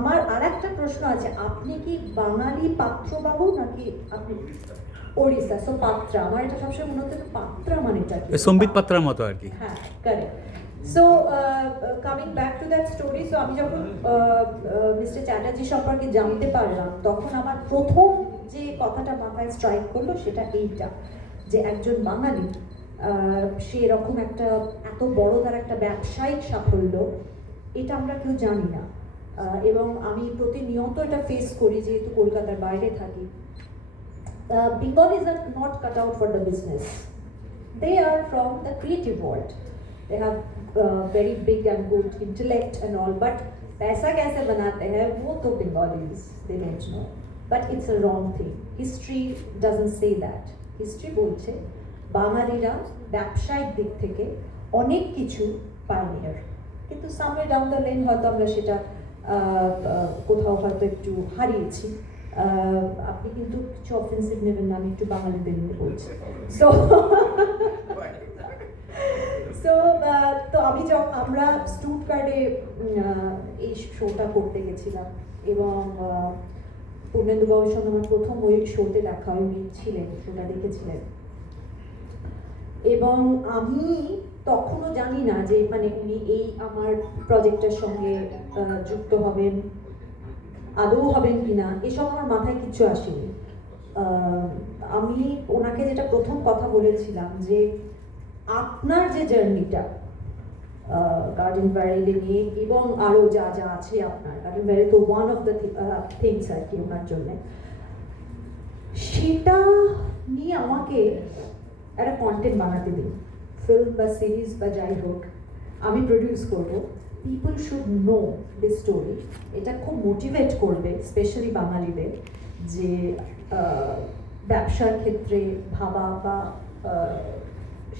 আমার আর একটা প্রশ্ন আছে, আপনি কি বাঙালি পাত্রবাবু নাকি আপনি ওড়িশা? সো পাত্রা, আমার এটা সবসময় মনে হতো পাত্রা মানেটা কি, সম্বিত পাত্রার মতো আর কি। হ্যাঁ correct. So coming back to that story, so আমি যখন মিস্টার চ্যাটার্জি সম্পর্কে জানতে পারলাম, তখন আমার প্রথম যে কথাটা মাথায় স্ট্রাইক করলো সেটা এইটা, যে একজন বাঙালি সে এরকম একটা এত বড় তার একটা ব্যবসায়িক সাফল্য, এটা আমরা কেউ জানি না। এবং আমি প্রতিনিয়ত এটা ফেস করি যেহেতু কলকাতার বাইরে থাকি। Bengalis are not cut out for the business. They are from the creative world. They have very big and good intellect and all, but पैसा कैसे बनाते हैं वो तो Bengalis they don't know. But it's a wrong thing. History doesn't say that. History বলছে বাঙালিরা ব্যবসায়িক দিক থেকে অনেক কিছু পাইনিয়ার, কিন্তু somewhere down the lane হয়তো আমরা সেটা কোথাও হয়তো একটু হারিয়েছি। আপনি কিন্তু কিছু অফেন্সিভ নেবেন না, আমি একটু বাঙালিদের নিয়ে বলছি। সো সো তো আমরা স্টুটগার্টে এই শোটা করতে গেছিলাম, এবং পূর্ণেন্দু বাবুর সঙ্গে আমার প্রথম ওই শোতে দেখা, উনি ছিলেন, শোটা দেখেছিলেন। এবং আমি তখনও জানি না যে মানে উনি এই আমার প্রজেক্টের সঙ্গে যুক্ত হবেন, আদৌ হবেন কিনা, এসব আমার মাথায় কিচ্ছু আসেনি। আমি ওনাকে যেটা প্রথম কথা বলেছিলাম যে আপনার যে জার্নিটা গার্ডেন ভ্যালি নিয়ে এবং আরও যা যা আছে আপনার, গার্ডেন ভ্যালি তো one of the things are কি ওনার জন্যে, সেটা নিয়ে আমাকে একটা কন্টেন্ট বানাতে দিন, ফিল্ম বা সিরিজ বা যাই হোক আমি প্রডিউস করব। People should know this story. এটা খুব মোটিভেট করবে স্পেশালি বাঙালিদের, যে ব্যবসার ক্ষেত্রে ভাবা বা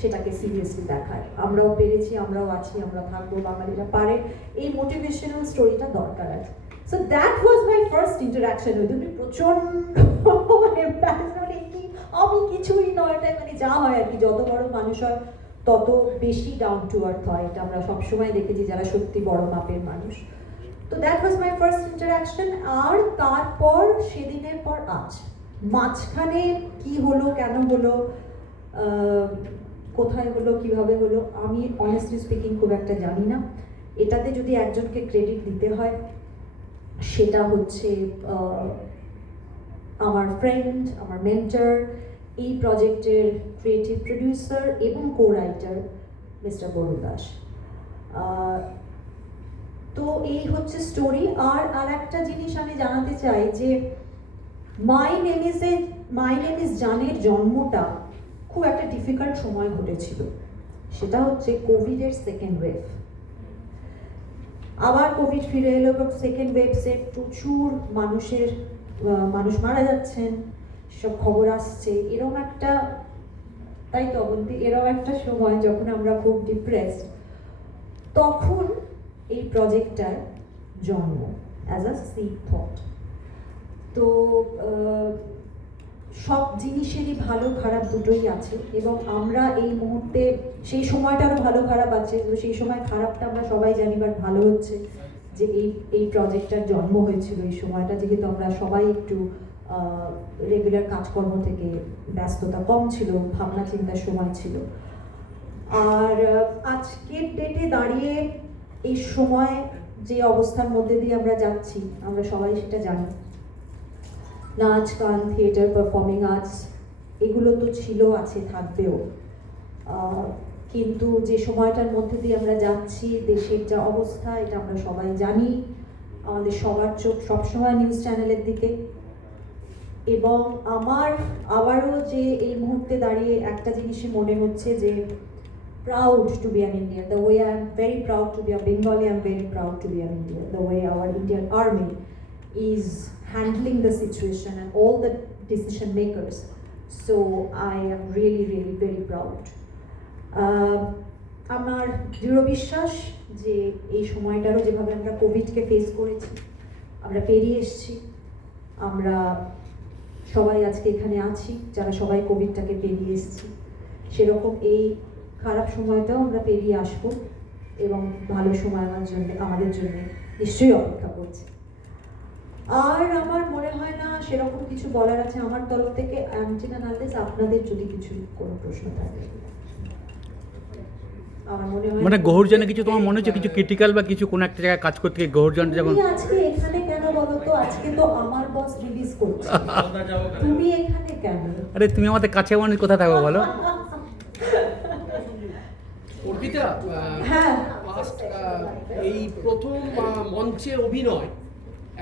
সেটাকে সিরিয়াসলি দেখায়। আমরাও পেরেছি, আমরাও আছি, আমরা থাকবো, বাঙালিরা পারে, এই মোটিভেশনাল স্টোরিটা দরকার আছে। So that was my first interaction with উনি। প্রচন্ড আমি কিছুই নয়, এটা মানে যা হয় আর কি, যত বড় মানুষ হয় তত বেশি ডাউন টু আর্থ হয়, এটা আমরা সবসময় দেখেছি যারা সত্যি বড় মাপের মানুষ। তো that was my first interaction. আর তারপর সেদিনের পর আজ মাঝখানে কি হলো, কেন হলো, কোথায় হলো, কিভাবে হলো, আমি অনেস্টলি স্পিকিং খুব একটা জানি না। এটাতে যদি একজনকে ক্রেডিট দিতে হয় সেটা হচ্ছে আমার ফ্রেন্ড, আমার মেন্টর, এই প্রজেক্টের ক্রিয়েটিভ প্রডিউসার এবং কো রাইটার মিস্টার বরুণ দাস। তো এই হচ্ছে স্টোরি। আর একটা জিনিস আমি জানাতে চাই যে মাই নেম ইজ জানের জন্মটা খুব একটা ডিফিকাল্ট সময় ঘটেছিল। সেটা হচ্ছে কোভিডের সেকেন্ড ওয়েভ। আবার কোভিড ফিরে এলো এবং সেকেন্ড ওয়েভসে প্রচুর মানুষ মারা যাচ্ছেন, সব খবর আসছে। এরকম একটা, তাই তো অবন্তি, এরকম একটা সময় যখন আমরা খুব ডিপ্রেসড, তখন এই প্রজেক্টটার জন্ম অ্যাজ আ সিড থট। তো সব জিনিসেরই ভালো খারাপ দুটোই আছে, এবং আমরা এই মুহূর্তে সেই সময়টারও ভালো খারাপ আছে, তো সেই সময় খারাপটা আমরা সবাই জানি, বাট ভালো হচ্ছে যে এই প্রজেক্টটার জন্ম হয়েছিল এই সময়টা, যেহেতু আমরা সবাই একটু রেগুলার কাজকর্ম থেকে ব্যস্ততা কম ছিল, ভাবনা চিন্তার সময় ছিল। আর আজকের ডেটে দাঁড়িয়ে এই সময় যে অবস্থার মধ্যে দিয়ে আমরা যাচ্ছি, আমরা সবাই সেটা জানি। নাচ, গান, থিয়েটার, পারফর্মিং আর্টস এগুলো তো ছিল, আছে, থাকবেও। কিন্তু যে সময়টার মধ্যে দিয়ে আমরা যাচ্ছি, দেশের যা অবস্থা, এটা আমরা সবাই জানি। আমাদের সবার চোখ সবসময় নিউজ চ্যানেলের দিকে। এবং আমার আবারও যে এই মুহূর্তে দাঁড়িয়ে একটা জিনিসই মনে হচ্ছে যে proud to be an Indian. The way I am very proud to be a Bengali, I am very proud to be an Indian. The way our Indian army is handling the situation and all the decision makers. So I am really, really very proud. আমার দৃঢ় বিশ্বাস যে এই সময়টারও যেভাবে আমরা কোভিডকে face করেছি, আমরা পেরিয়ে এসেছি, আমরা সবাই আজকে এখানে আছি যারা সবাই কোভিডটাকে পেরিয়ে এসেছি, সেরকম এই খারাপ সময়টাও আমরা পেরিয়ে আসবো, এবং ভালো সময় আমাদের জন্য নিশ্চয়ই অপেক্ষা করছে। আর আমার মনে হয় না সেরকম কিছু বলার আছে আমার তরফ থেকে, আপনাদের যদি কিছু কোনো প্রশ্ন থাকে। আমার মনে হয় মানে গৌরজনে কিছু তোমার মনে হচ্ছে কিছু ক্রিটিক্যাল বা কিছু কোনো একটা জায়গায় কাজ করতে গিয়ে গৌরজন যখন তুমি আজকে এখানে কেন বলো তো? আজকে তো আমার বস রিলিজ করছে, তুমি এখানে কেন? আরে তুমি আমাদের কাছে মানে কোথায় থাকো বলো? অর্পিতা, হ্যাঁ। ফার্স্ট এই প্রথম মঞ্চে অভিনয়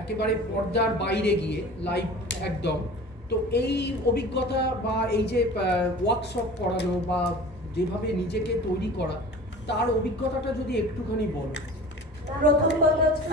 একেবারে পর্দার বাইরে গিয়ে লাইভ একদম, তো এই অভিজ্ঞতা বা এই যে ওয়ার্কশপ করানো বা যেভাবে নিজেকে তৈরি করা, তার অভিজ্ঞতাটা যদি একটুখানি বলো। প্রথম কথা হচ্ছে